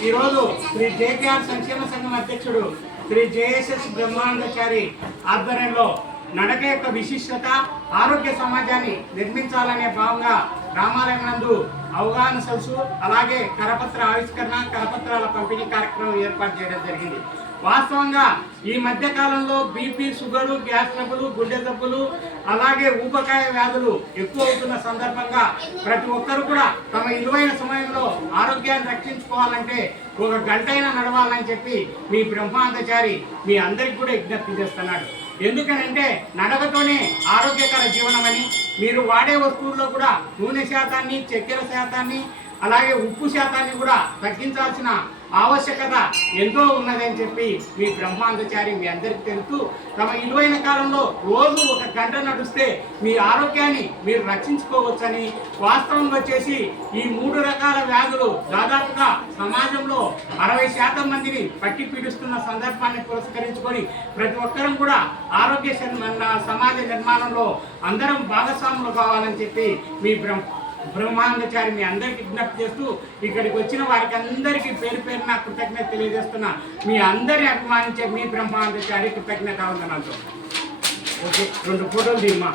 ఈరోజు శ్రీ జేకేఆర్ సంక్షేమ సంఘం అధ్యక్షుడు శ్రీ జేఎస్ఎస్ బ్రహ్మానందచారి ఆధ్వర్యంలో నడక యొక్క విశిష్టత ఆరోగ్య సమాజాన్ని నిర్మించాలనే భావంగా రామాలయం నందు అవగాహన సదస్సు అలాగే కరపత్ర ఆవిష్కరణ కరపత్రాల పంపిణీ కార్యక్రమం ఏర్పాటు చేయడం జరిగింది. వాస్తవంగా ఈ మధ్య కాలంలో బీపీ షుగరు గ్యాస్ ట్రబులు గుండె జబ్బులు అలాగే ఊబకాయ వ్యాధులు ఎక్కువ అవుతున్న సందర్భంగా ప్రతి ఒక్కరు కూడా తమ ఇలువైన సమయంలో ఆరోగ్యాన్ని రక్షించుకోవాలంటే ఒక గంటైనా నడవాలని చెప్పి మీ బ్రహ్మాంతచారి మీ అందరికి కూడా విజ్ఞప్తి చేస్తున్నాడు. ఎందుకనంటే నడకతోనే ఆరోగ్యకర జీవనమని మీరు వాడే వస్తువుల్లో కూడా నూనె శాతాన్ని చక్కెర శాతాన్ని అలాగే ఉప్పు శాతాన్ని కూడా తగ్గించాల్సిన ఆవశ్యకత ఎంతో ఉన్నదని చెప్పి మీ బ్రహ్మాందచారి మీ అందరికీ తెలుస్తూ తమ ఇలువైన కాలంలో రోజు ఒక గంట నడిస్తే మీ ఆరోగ్యాన్ని మీరు రక్షించుకోవచ్చని వాస్తవం వచ్చేసి ఈ మూడు రకాల వ్యాధులు దాదాపుగా సమాజంలో అరవై శాతం మందిని పట్టి పీడిస్తున్న సందర్భాన్ని పురస్కరించుకొని ప్రతి ఒక్కరం కూడా ఆరోగ్య సమాజ నిర్మాణంలో అందరం భాగస్వాములు కావాలని చెప్పి మీ బ్రహ్మ బ్రహ్మాండచారి మీ అందరికి విజ్ఞప్తి చేస్తూ ఇక్కడికి వచ్చిన వారికి అందరికీ పేరు పేరున కృతజ్ఞత తెలియజేస్తున్నా. మీ అందరి అభిమానించే మీ బ్రహ్మాండచారి కృతజ్ఞత వందనాలతో ఓకే రెండు ఫోటోలు తీయమ్మా.